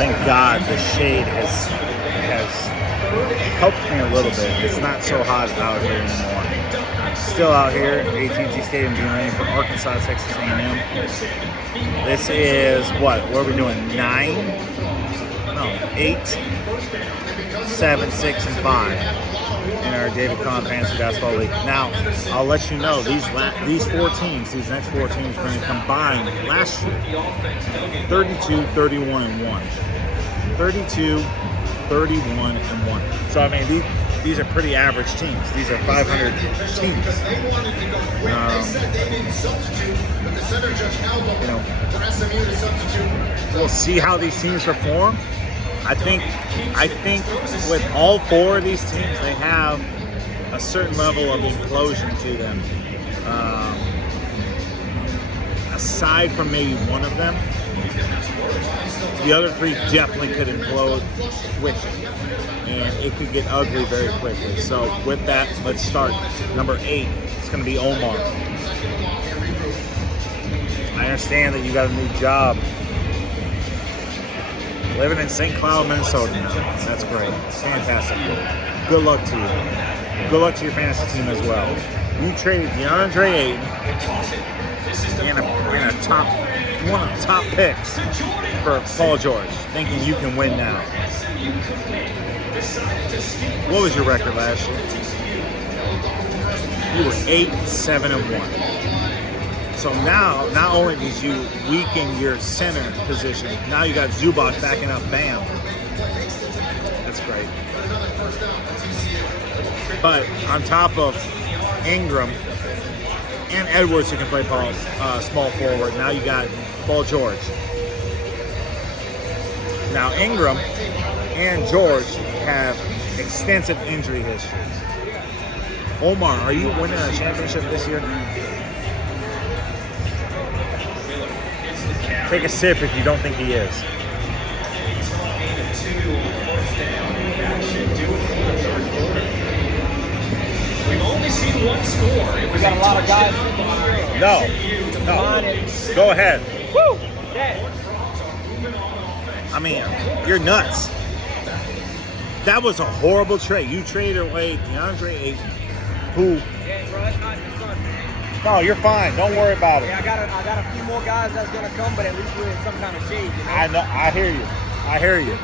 Thank God the shade has helped me a little bit. It's not so hot out here anymore. Still out here, AT&T Stadium, getting ready for Arkansas, Texas A&M. This is what are we doing? 9? No, 8, 7, 6, and 5 in our David Kahn Fantasy Basketball League. Now, I'll let you know these next 4 teams, are going to combine last year 32, 31, and 1. 32, 31, and 1. So I mean, these are pretty average teams. These are 500 teams. We'll see how these teams perform. I think with all 4 of these teams, they have a certain level of implosion to them. Aside from maybe one of them, the other 3 definitely could implode quickly, and it could get ugly very quickly. So with that, let's start. Number 8, it's going to be Omar. I understand that you got a new job. Living in St. Cloud, Minnesota now. That's great. Fantastic. Good luck to you. Good luck to your fantasy team as well. You traded DeAndre Ayton and one of the top picks for Paul George, thinking you can win now. What was your record last year? You were 8, 7, and 1. So now, not only did you weaken your center position, now you got Zubac backing up Bam. That's great. But on top of Ingram and Edwards, who can play small forward, now you got Paul George. Now Ingram and George have extensive injury history. Omar, are you winning a championship this year? Take a sip if you don't think he is. We've only seen one score. We got a lot of guys. No. Go ahead. Woo! I mean, you're nuts. That was a horrible trade. You traded away DeAndre Ayton, who... Yeah, bro, that's not your son. No, you're fine. Don't worry about it. Yeah, I got a few more guys that's gonna come, but at least we're in some kind of shade, you know? I know. I hear you.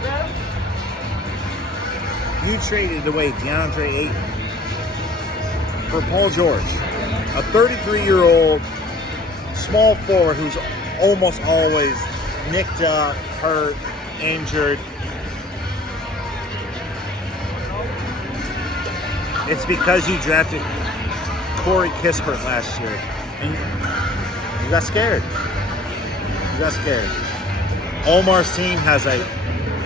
You traded away DeAndre Ayton for Paul George, a 33-year-old small forward who's almost always nicked up, hurt, injured. It's because you drafted Corey Kispert last year, and you got scared. Omar's team has a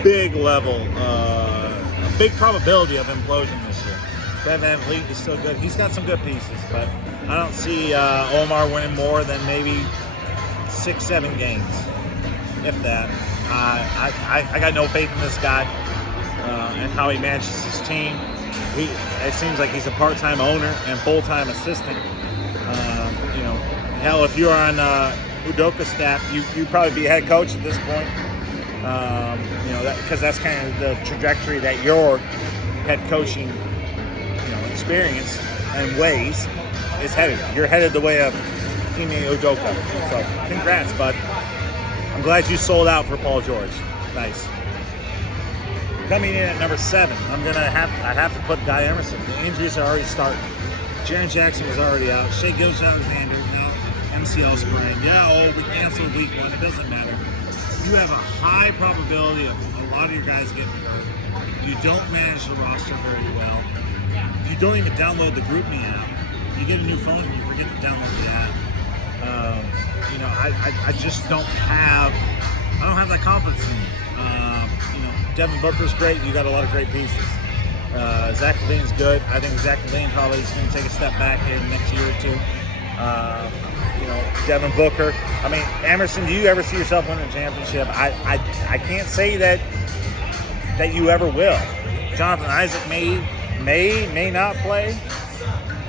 big level, a big probability of implosion this year. Bev Van Vliet is still good. He's got some good pieces, but I don't see Omar winning more than maybe 6, 7 games, if that. I got no faith in this guy and how he manages his team. It seems like he's a part-time owner and full-time assistant. Hell, if you are on Udoka's staff, you'd probably be head coach at this point. Because that's kind of the trajectory that your head coaching, experience and ways is headed. You're headed the way of Ime Udoka. So, congrats, bud. I'm glad you sold out for Paul George. Nice. Coming in at number 7, I have to put Guy Emerson. The injuries are already starting. Jaren Jackson was already out. Shai Gilgeous-Alexander now MCL sprain. We canceled week 1. It doesn't matter. You have a high probability of a lot of your guys getting hurt. You don't manage the roster very well. You don't even download the GroupMe app. You get a new phone and you forget to download the app. I just don't have that confidence in you. Devin Booker's great. You got a lot of great pieces. Zach LaVine's good. I think Zach LaVine probably is going to take a step back here in the next year or two. Devin Booker. I mean, Emerson, do you ever see yourself winning a championship? I can't say that you ever will. Jonathan Isaac may not play.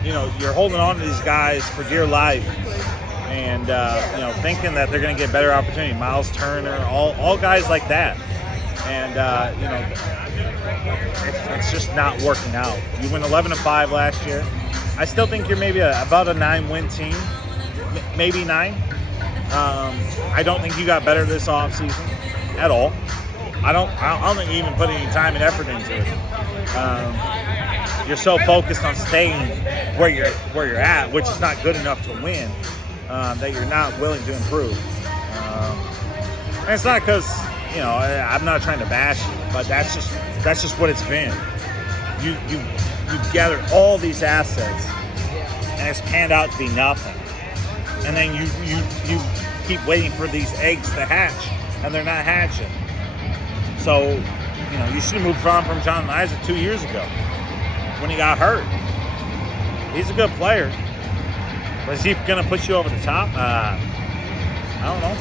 You're holding on to these guys for dear life, and thinking that they're going to get better opportunity. Miles Turner, all guys like that. And it's just not working out. You went 11-5 last year. I still think you're maybe about a 9-win team, maybe 9. I don't think you got better this offseason at all. I don't think you even put any time and effort into it. You're so focused on staying where you're at, which is not good enough to win, that you're not willing to improve. And it's not because I'm not trying to bash you, but that's just what it's been. You gathered all these assets, and it's panned out to be nothing. And then you keep waiting for these eggs to hatch, and they're not hatching. So, you should have moved on from Jonathan Isaac 2 years ago when he got hurt. He's a good player. But is he going to put you over the top? I don't know.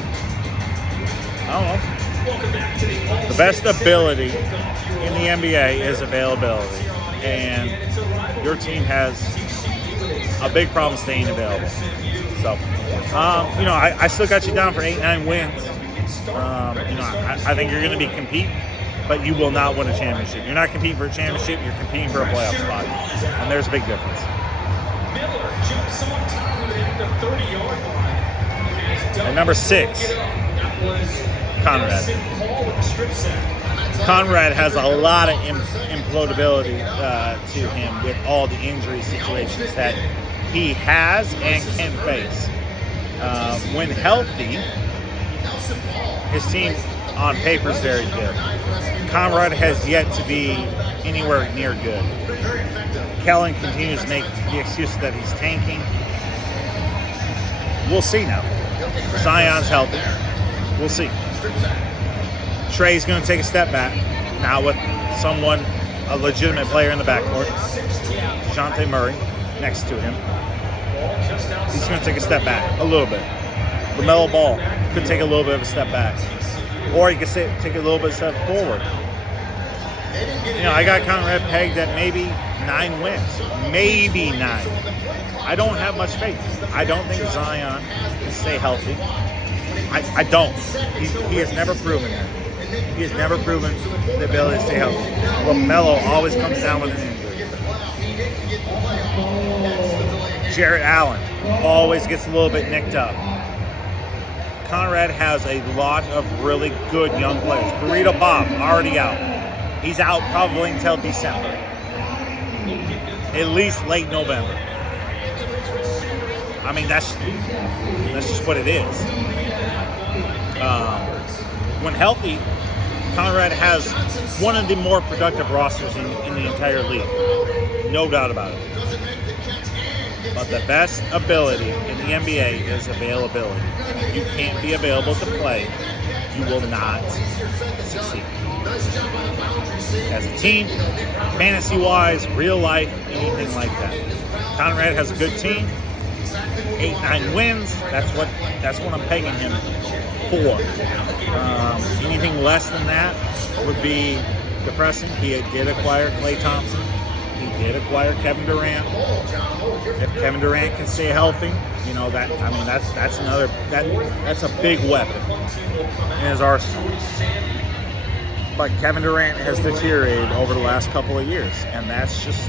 The best ability in the NBA is availability. And your team has a big problem staying available. So, I still got you down for 8-9 wins. I think you're going to be competing, but you will not win a championship. You're not competing for a championship. You're competing for a playoff spot. And there's a big difference. And number 6, Conrad. Conrad has a lot of implodability to him with all the injury situations that he has and can face. When healthy, his team on paper is very good. Conrad has yet to be anywhere near good. Kellen continues to make the excuse that he's tanking. We'll see now. Zion's healthy. We'll see. Trey's going to take a step back now with a legitimate player in the backcourt. DeJounte Murray next to him. He's going to take a step back a little bit. LaMelo Ball could take a little bit of a step back. Or he could take a little bit of a step forward. I got Conrad pegged at maybe 9 wins. Maybe 9. I don't have much faith. I don't think Zion can stay healthy. I don't. He has never proven that. He has never proven the ability to stay healthy. LaMelo always comes down with an injury. Jarrett Allen always gets a little bit nicked up. Conrad has a lot of really good young players. Burrito Bob, already out. He's out probably until December. At least late November. I mean, that's just what it is. When healthy, Conrad has one of the more productive rosters in the entire league. No doubt about it. But the best ability in the NBA is availability. If you can't be available to play, you will not succeed. As a team, fantasy-wise, real life, anything like that. Conrad has a good team. 8-9 wins. That's what I'm pegging him for. Anything less than that would be depressing. He did acquire Klay Thompson. He did acquire Kevin Durant. If Kevin Durant can stay healthy, that's a big weapon in his arsenal. But Kevin Durant has deteriorated over the last couple of years, and that's just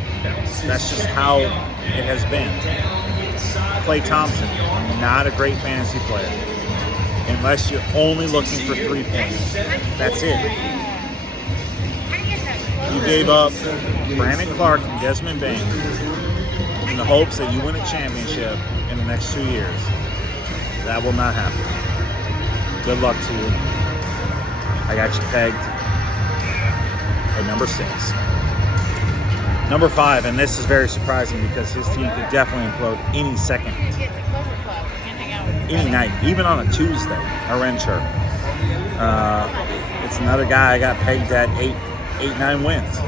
how it has been. Klay Thompson, not a great fantasy player, unless you're only looking for 3 points. That's it. You gave up Brandon Clark and Desmond Bain in the hopes that you win a championship in the next 2 years. That will not happen. Good luck to you. I got you pegged at number 6. Number 5, and this is very surprising because his team could definitely implode any second. Any night, even on a Tuesday, Arencher. It's another guy I got pegged at 8-9 wins.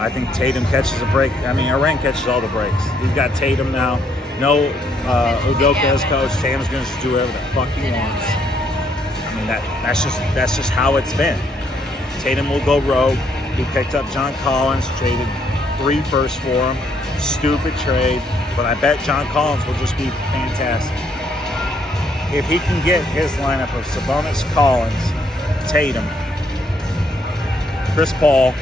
I think Tatum catches a break. Aren catches all the breaks. He's got Tatum now. No Udoka as coach. Tatum's going to do whatever the fuck he wants. That's just how it's been. Tatum will go rogue. He picked up John Collins, traded 3 firsts for him. Stupid trade, but I bet John Collins will just be fantastic. If he can get his lineup of Sabonis, Collins, Tatum, Chris Paul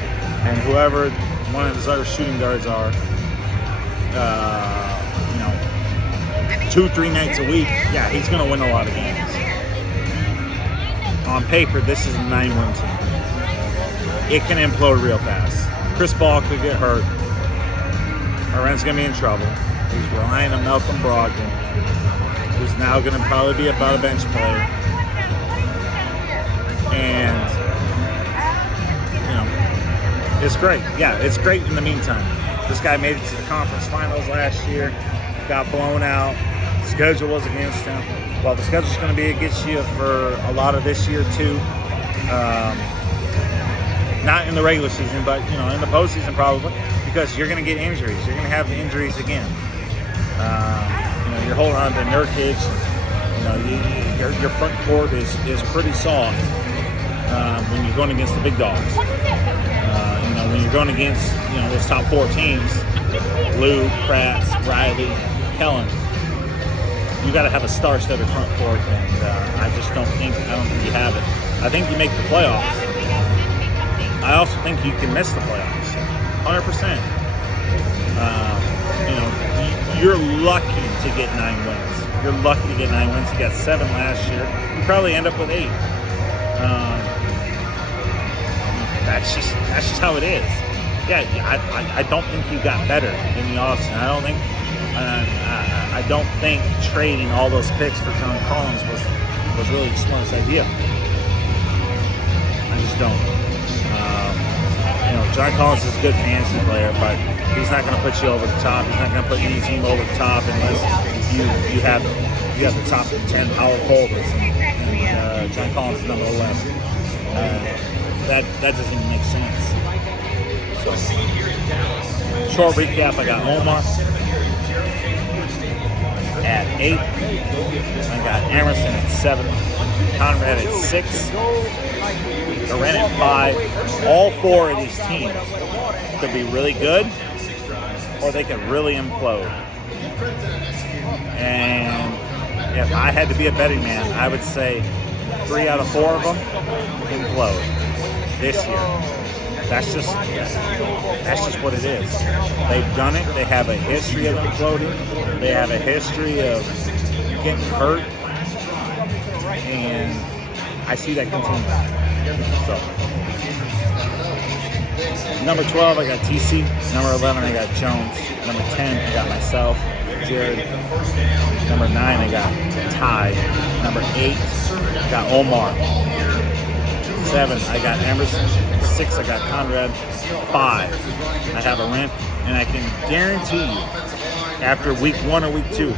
and whoever one of his other shooting guards are, 2-3 nights a week, yeah, he's going to win a lot of games. On paper, this is a 9-win team. It can implode real fast. Chris Paul could get hurt. Moran's going to be in trouble. He's relying on Malcolm Brogdon, who's now going to probably be about a bench player. And, it's great. Yeah, it's great in the meantime. This guy made it to the conference finals last year, got blown out. The schedule was against him. Well, the schedule's going to be against you for a lot of this year, too. Not in the regular season, but, in the postseason probably, because you're going to get injuries. You're going to have injuries again. You're holding on to Nurkic. Your front court is pretty soft when you're going against the big dogs. When you're going against, those top 4 teams, Lou, Kratz, Riley, Kellen, you got to have a star-studded front court, and I don't think you have it. I think you make the playoffs. I also think you can miss the playoffs, 100%. You're lucky to get 9 wins. You're lucky to get 9 wins. You got 7 last year. You probably end up with 8. That's just how it is. Yeah, I don't think you got better in the offseason. I don't think trading all those picks for John Collins was really the smartest idea. I just don't. John Collins is a good fantasy player, but he's not going to put you over the top. He's not going to put any team over the top unless you have the top 10 power forwards. And John Collins is number 11. That doesn't even make sense. So, short recap: I got Omar at 8. I got Emerson at 7. Conrad at 6. Moran at 5. All 4 of these teams could be really good, or they could really implode. And if I had to be a betting man, I would say 3 out of 4 of them implode this year. That's just what it is. They've done it. They have a history of imploding. They have a history of getting hurt, and I see that continuing. So, number 12, I got TC. Number 11, I got Jones. Number 10, I got myself, Jared. Number 9, I got Ty. Number 8, I got Omar. 7, I got Emerson. 6, I got Conrad. 5, I have a Ramp. And I can guarantee you, after week 1 or week 2,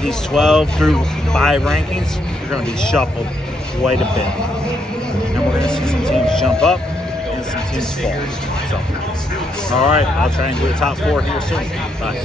these 12 through 5 rankings are going to be shuffled quite a bit. And we're going to see some teams jump up and some teams fall. So, all right, I'll try and do a top 4 here soon. Bye.